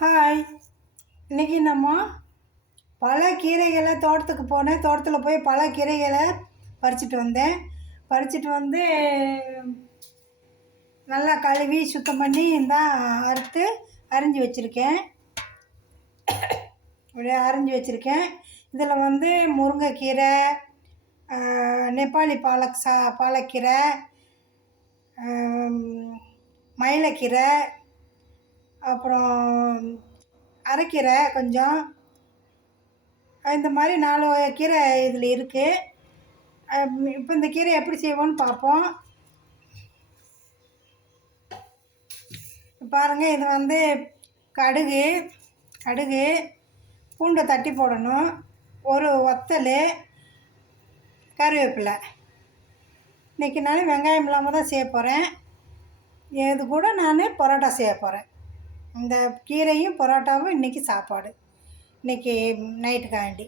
Hi. இன்றைக்கி நம்ம பல கீரைகளை தோட்டத்துக்கு போனேன். தோட்டத்தில் போய் பல கீரைகளை பறிச்சுட்டு வந்து நல்லா கழுவி சுத்தம் பண்ணி அறுத்து அரிஞ்சு வச்சுருக்கேன். இப்படியே அரிஞ்சு வச்சுருக்கேன். இதில் வந்து முருங்கைக்கீரை, நேபாளி பாலக்கீரை, மயிலக்கீரை, அப்புறம் அரைக்கீரை கொஞ்சம், இந்த மாதிரி 4 வகை கீரை இதில் இருக்குது. இப்போ இந்த கீரை எப்படி செய்வோன்னு பார்ப்போம். பாருங்கள், இது வந்து கடுகு பூண்டை தட்டி போடணும், ஒரு வத்தல், கருவேப்பிலை. இன்றைக்கி நான் வெங்காயம் இல்லாமல் தான் செய்ய போகிறேன். இது கூட நான் பரோட்டா செய்ய போகிறேன். இந்த கீரையும் பரோட்டாவும் இன்றைக்கி சாப்பாடு, இன்றைக்கி நைட்டுக்காண்டி.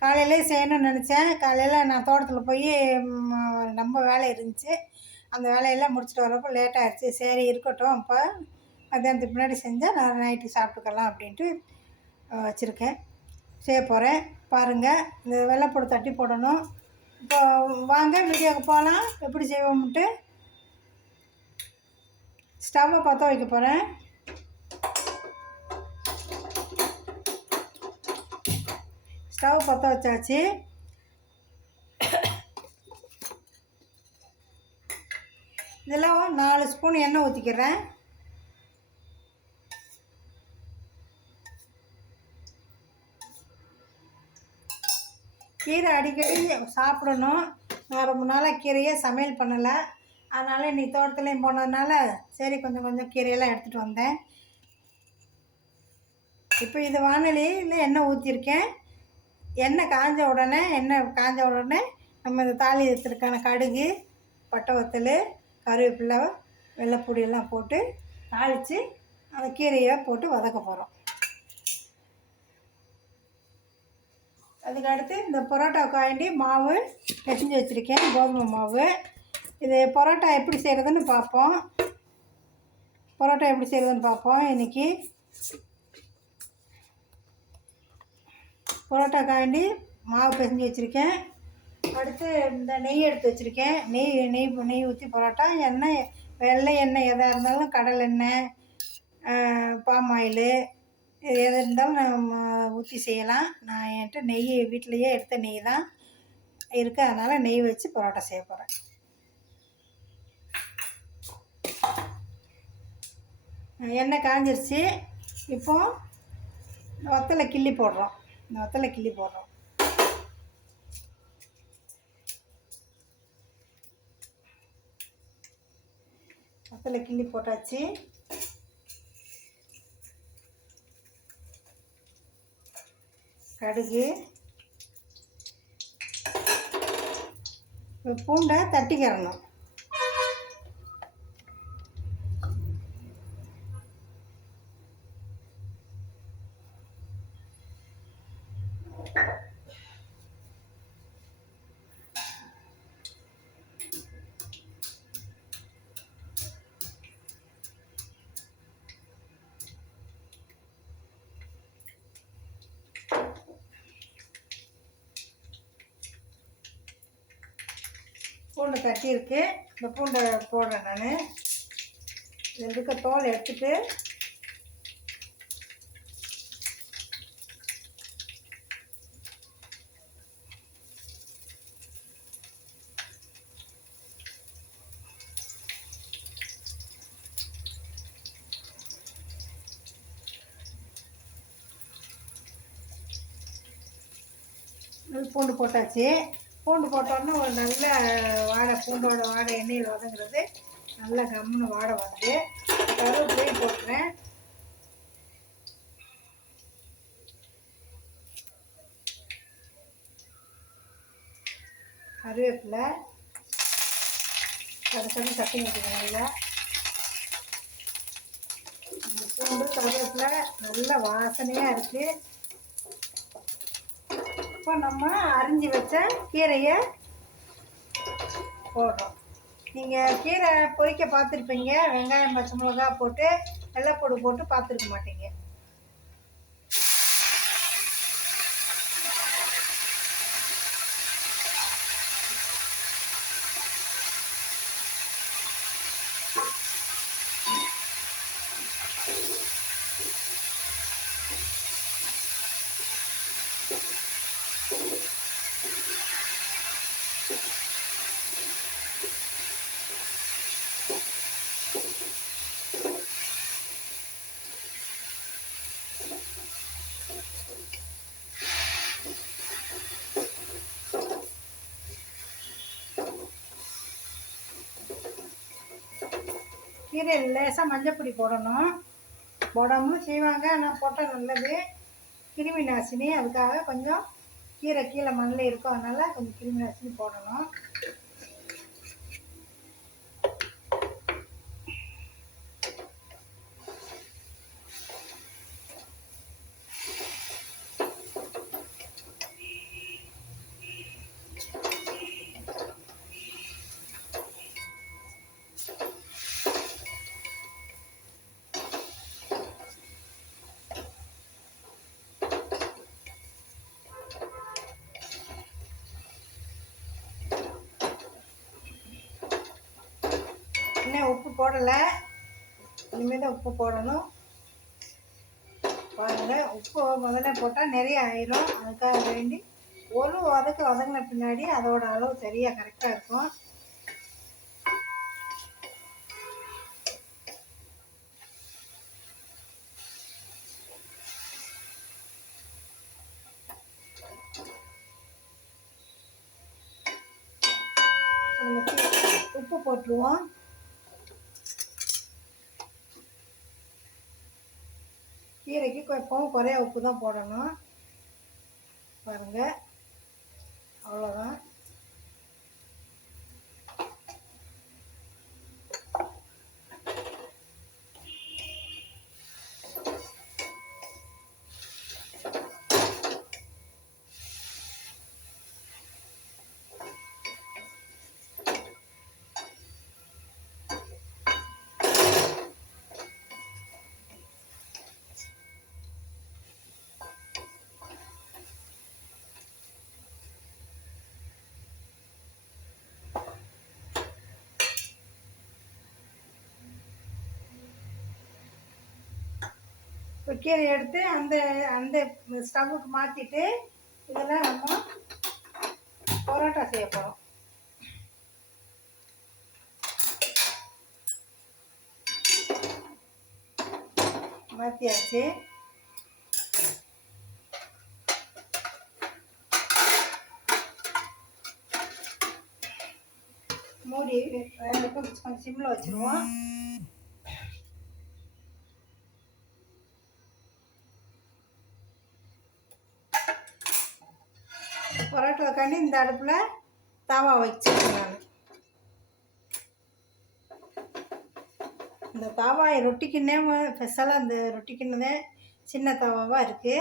காலையிலே செய்யணும்னு நினச்சேன். காலையில் நான் தோட்டத்தில் போய் ரொம்ப வேலை இருந்துச்சு. அந்த வேலையெல்லாம் முடிச்சுட்டு வரப்போ லேட் ஆகிடுச்சு. சரி இருக்கட்டும், இப்போ மத்தியானத்துக்கு முன்னாடி செஞ்சால் நான் நைட்டு சாப்பிட்டுக்கலாம் அப்படின்ட்டு வச்சுருக்கேன். செய்ய போகிறேன். பாருங்கள், இந்த வெள்ளைப்பூடு தட்டி போடணும். இப்போ வாங்க வீடியோவுக்கு போகலாம். எப்படி செய்வோம்ட்டு ஸ்டவ்வை பற்ற வைக்க போகிறேன். ஸ்டவ் பற்ற வச்சாச்சு. இதில் 4 ஸ்பூன் எண்ணெய் ஊற்றிக்கிறேன். கீரை அடிக்கடி சாப்பிடணும். நான் ரொம்ப நாளாக கீரையே சமையல் பண்ணலை. அதனால் இன்றைக்கி தோட்டத்துலேயும் போனதுனால சரி கொஞ்சம் கீரையெல்லாம் எடுத்துகிட்டு வந்தேன். இப்போ இது வானலியில் எண்ணெய் ஊற்றிருக்கேன். எண்ணெய் காஞ்ச உடனே நம்ம இந்த தாளியத்திற்கான கடுகு, பட்டை வத்தல், கருவேப்பிலை, வெள்ளைப்பூடியெல்லாம் போட்டு தாளித்து அந்த கீரையை போட்டு வதக்க போகிறோம். அதுக்கடுத்து இந்த பரோட்டாவுக்காண்டி மாவு பிசைஞ்சு வச்சுருக்கேன், கோதுமை மாவு. இது பரோட்டா எப்படி செய்கிறதுன்னு பார்ப்போம். இன்றைக்கி பரோட்டாக்காண்டி மாவு பிசைஞ்சு வச்சுருக்கேன். அடுத்து இந்த நெய் எடுத்து வச்சுருக்கேன். நெய் ஊற்றி பரோட்டா. எண்ணெய், வெள்ளை எண்ணெய் எதாக இருந்தாலும், கடலை எண்ணெய், பாம் ஆயிலு, எது இருந்தாலும் நம்ம ஊற்றி செய்யலாம். நான் என்கிட்ட நெய் வீட்டிலையே எடுத்த நெய் தான் இருக்குது, அதனால் நெய் வச்சு பரோட்டா செய்ய போகிறேன். எண்ணெய் காஞ்சிருச்சு. இப்போது வத்தலை கிள்ளி போடுறோம். வத்தலை கிள்ளி போட்டாச்சு. கடுகு, பூண்டை தட்டிக்கிறணும். பூண்டு தட்டியிருக்கு. இந்த பூண்டை போடுறேன் நான். இதில் இருக்க தோல் எடுத்துட்டு பூண்டு போட்டாச்சு. பூண்டு போட்டோன்னா ஒரு நல்ல வாடை, பூண்டோட வாடை எண்ணெயில் வதங்குறது நல்லா கம்முன்னு வாடை வந்து. கருவேப்பிலையும் போட்டுறேன். கருவேப்பிலை கடைசி தட்டி வச்சுக்கணும். நல்லா பூண்டு கருவேப்பிலை நல்ல வாசனையாக இருக்குது. இப்போ நம்ம அரிஞ்சு வச்ச கீரையை போடுறோம். நீங்கள் கீரை பொரிக்க பார்த்துருப்பீங்க, வெங்காயம் பச்சை மிளகா போட்டு வெள்ளைப்பூடு போட்டு பார்த்துருக்க மாட்டீங்க. கீரையில் லேசாக மஞ்சப்பொடி போடணும். போடாமலும் செய்வாங்க, ஆனால் போட்டால் நல்லது, கிருமி நாசினி. அதுக்காக கொஞ்சம் கீரை கீழே மண்ணில் இருக்கும், அதனால் கொஞ்சம் கிருமி நாசினி போடணும். இன்னும் உப்பு போடலை, இனிமேல் தான் உப்பு போடணும். பாருங்கள், உப்பு முதல்ல போட்டால் நிறைய ஆயிரும். அதுக்காக வேண்டி ஒரு வதங்கின பின்னாடி அதோட அளவு சரியாக கரெக்டாக இருக்கும். உப்பு போட்டுருவோம். கீரைக்கு எப்பவும் குறைய உப்பு தான் போடணும். பாருங்கள், அவ்வளோதான். இப்போ கீரை எடுத்து அந்த அந்த ஸ்டவ்வுக்கு மாற்றிட்டு இதெல்லாம் நம்ம பரோட்டா செய்ய போகிறோம். மாற்றியாச்சு. மூடி கொஞ்சம் சிம்மில் வச்சுருவோம். பரோட்டாக்காண்டி இந்த அடுப்பில் தவா வச்சுருக்கேன் நான். இந்த தவா ரொட்டிக்குன்னே ஸ்பெஷலாக இந்த ரொட்டிக்குன்னு சின்ன தவாவாக இருக்குது.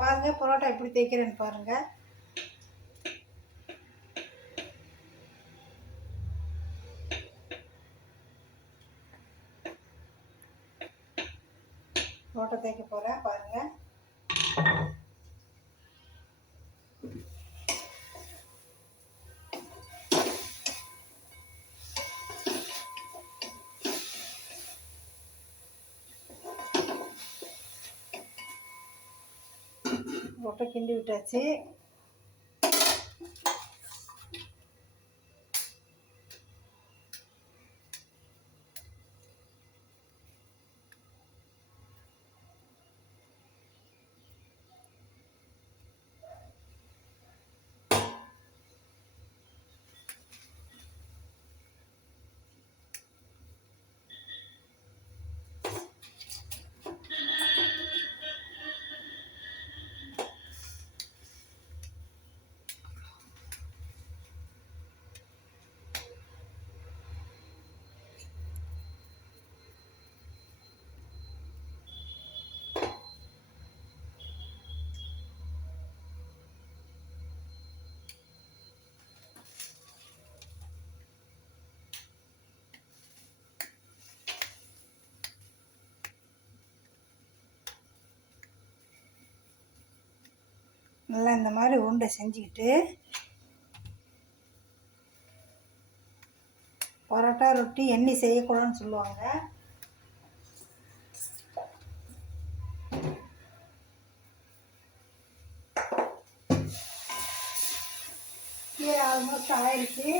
பாருங்கள், பரோட்டா எப்படி தேய்க்கிறேன்னு பாருங்கள். பரோட்டா தேய்க்க போகிறேன் பாருங்கள். பரோட்டா கிண்டி விட்டாச்சு. நல்லா இந்த மாதிரி உருண்டை செஞ்சுக்கிட்டு பரோட்டா ரொட்டி எண்ணெய் செய்யக்கூடாதுன்னு சொல்லுவாங்க. கீரை ஆல்மோஸ்ட் ஆயிடுச்சு.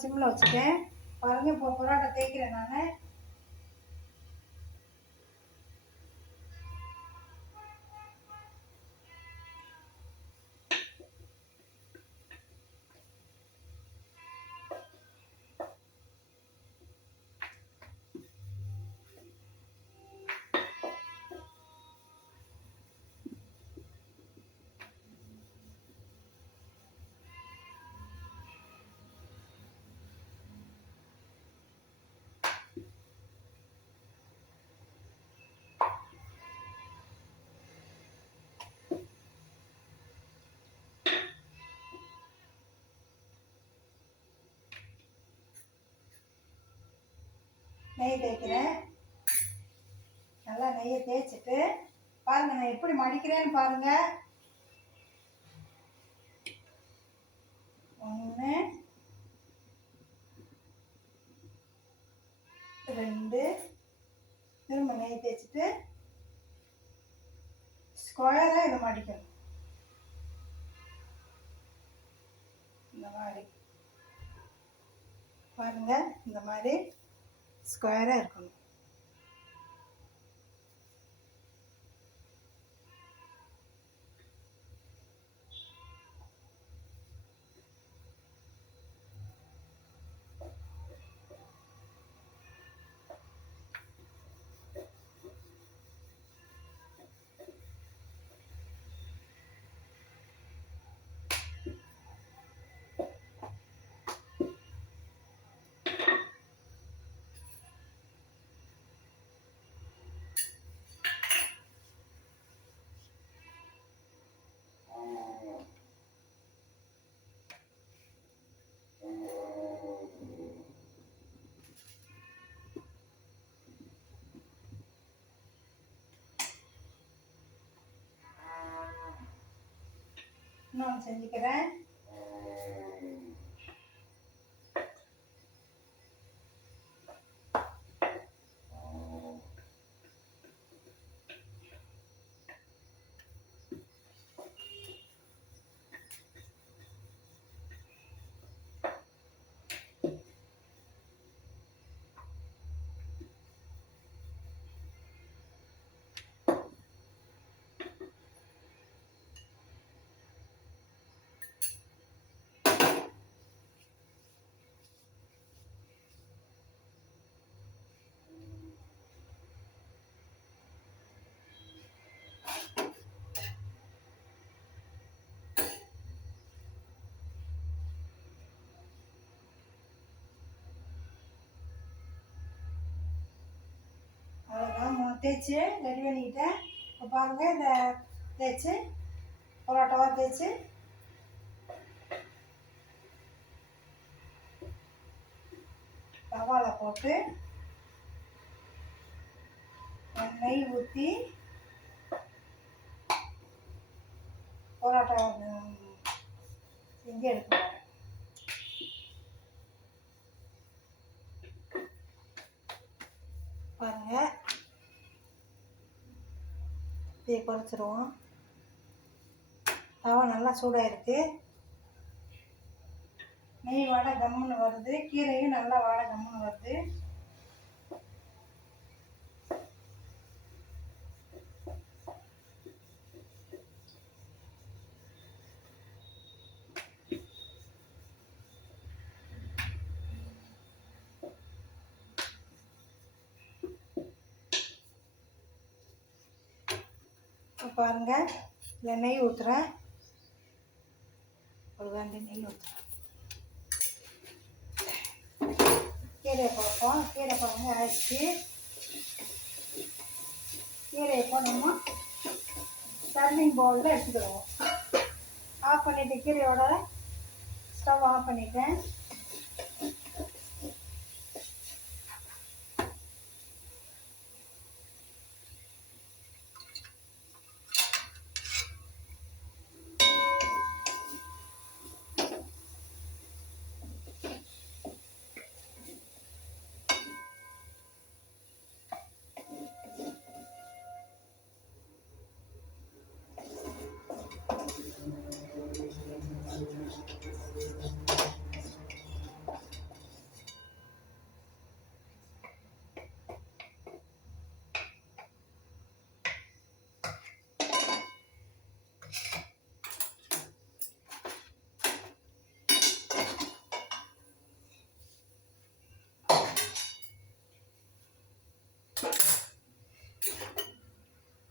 சிம்மில் வச்சுட்டேன். பாருங்கள், இப்போ பரோட்டா தேய்க்கிறேன் நான். நெய் தேய்க்கிறேன். நல்லா நெய்யை தேய்ச்சிட்டு பாருங்கள் நான் எப்படி மடிக்கிறேன்னு பாருங்கள். 1 2 திரும்ப நெய் தேய்ச்சிட்டு ஸ்கொயராக இதை மடிக்கணும். இந்த மாதிரி பாருங்கள், இந்த மாதிரி ஸ்கொயராக இருக்கணும். இன்னொன்று செஞ்சுக்கிறேன். அவ்வளோதான், தேய்ச்சி ரெடி பண்ணிக்கிட்டேன். இப்போ பாருங்கள், இந்த தேய்ச்சி பரோட்டாவாக தேய்ச்சி தவாவில் போட்டு நெய் ஊற்றி பரோட்டா செஞ்சு எடுத்துக்கிறேன். பாருங்கள், இதை குறைச்சிருவோம். தவா நல்லா சூடாக இருக்குது. நெய் வாடை கம்முன்னு வருது, கீரையும் நல்லா வாடை கம்முன்னு வருது. பாருங்கள், இதில் நெய் ஊற்றுறேன். ஒரு வேண்டி நெய் ஊற்றுறேன். கீரையை பார்ப்போம். கீரை பாருங்கள் ஆயிடுச்சு. கீரையை இப்போ நம்ம சர்விங் பவுலில் எடுத்துக்கிடுவோம். ஆஃப் பண்ணிவிட்டு கீரையோட ஸ்டவ் ஆஃப் பண்ணிட்டேன்.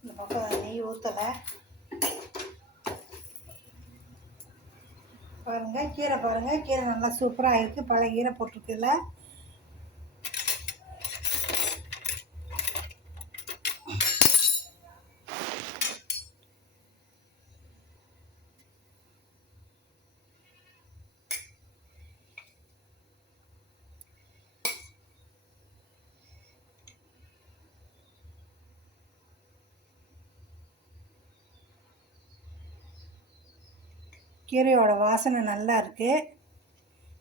இந்த பக்கம் நெய் ஊற்றலை பாருங்கள். கீரை பாருங்கள், கீரை நல்லா சூப்பராக இருக்குது. பல கீரை போட்டிருக்குல்ல. கீரையோட வாசனை நல்லா இருக்குது.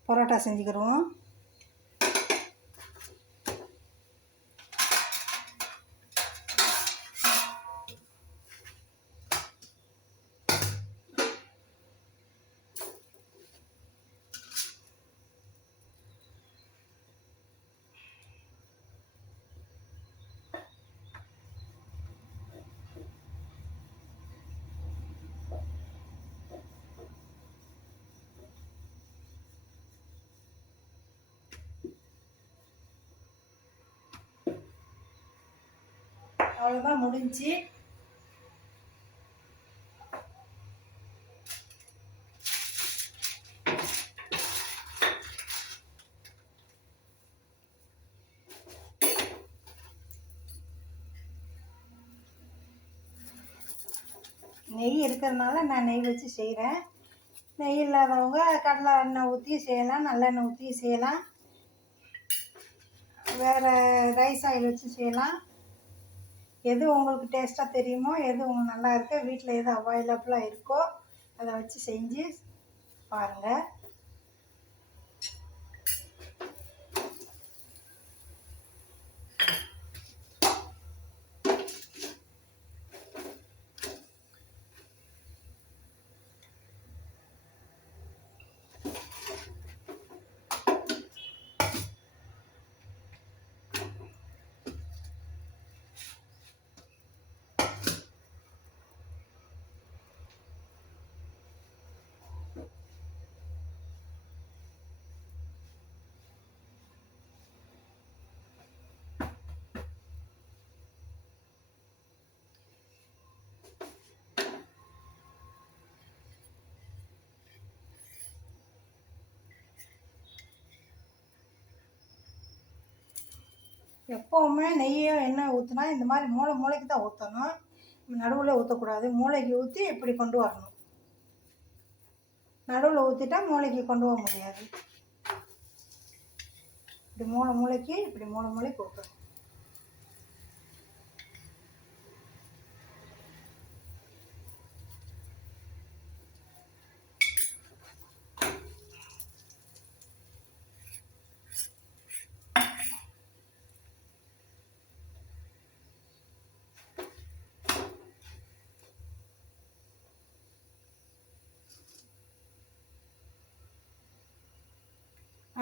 பரோட்டா செஞ்சுக்கிடுவோம். அவ்வளோதான், முடிஞ்சு. நெய் இருக்கிறதுனால நான் நெய் வச்சு செய்கிறேன். நெய் இல்லாதவங்க கடலை எண்ணெய் ஊற்றி செய்யலாம், நல்லெண்ணெய் ஊற்றி செய்யலாம், வேறு ரைஸ் ஆயில் வச்சு செய்யலாம். எது உங்களுக்கு டேஸ்ட்டாக தெரியுமோ, எது உங்களுக்கு நல்லா இருக்கோ, வீட்டில் எது அவைலபிளாக இருக்கோ அதை வச்சு செஞ்சு பாருங்கள். எப்போவுமே நெய்யோ எண்ணெய் ஊற்றினா இந்த மாதிரி மூளைக்கு தான் ஊற்றணும். நடுவில் ஊற்றக்கூடாது. மூளைக்கு ஊற்றி இப்படி கொண்டு வரணும். நடுவில் ஊற்றிட்டா மூளைக்கு கொண்டு வர முடியாது. இப்படி மூளைக்கு இப்படி மூளைக்கு ஊற்றணும்.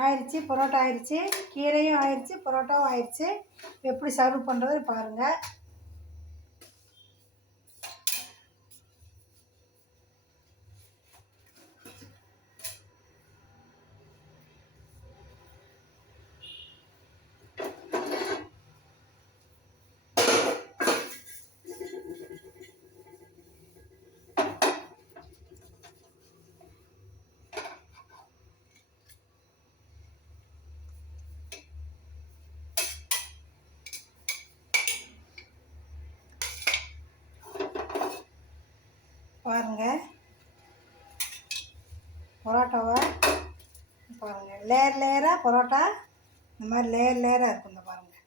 ஆயிடுச்சு, பரோட்டா ஆயிடுச்சு, கீரையும் ஆயிடுச்சு, பரோட்டாவும் ஆயிடுச்சு. எப்படி சர்வ் பண்ணுறது பாருங்கள். பாருங்கள், பரோட்டாவை லேயர் லேயராக பரோட்டா இந்த மாதிரி லேயர் லேயராக இருக்கும். இந்த பாருங்கள்,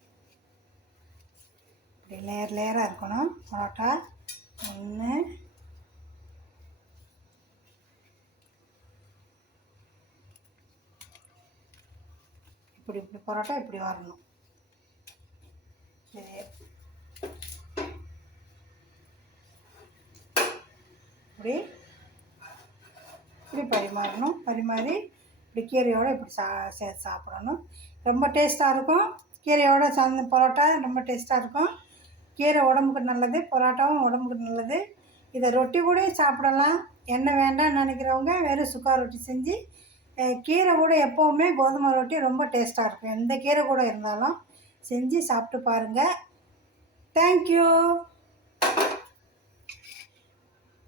இப்படி லேயர் லேயராக இருக்கணும் பரோட்டா. ஒன்று, இப்படி இப்படி பரோட்டா இப்படி வரணும். சரி, இப்படி இப்படி பரிமாறணும். பரிமாறி இப்படி கீரையோடு இப்படி சேர்த்து சாப்பிடணும். ரொம்ப டேஸ்ட்டாக இருக்கும். கீரையோடு சார்ந்த பரோட்டா ரொம்ப டேஸ்ட்டாக இருக்கும். கீரை உடம்புக்கு நல்லது, பரோட்டாவும் உடம்புக்கு நல்லது. இதை ரொட்டி கூட சாப்பிடலாம். எண்ணெய் வேண்டாம்னு நினைக்கிறவங்க வெறும் சுக்கா ரொட்டி செஞ்சு, கீரை கூட எப்போவுமே கோதுமை ரொட்டி ரொம்ப டேஸ்ட்டாக இருக்கும். எந்த கீரை கூட இருந்தாலும் செஞ்சு சாப்பிட்டு பாருங்கள். தேங்க்யூ.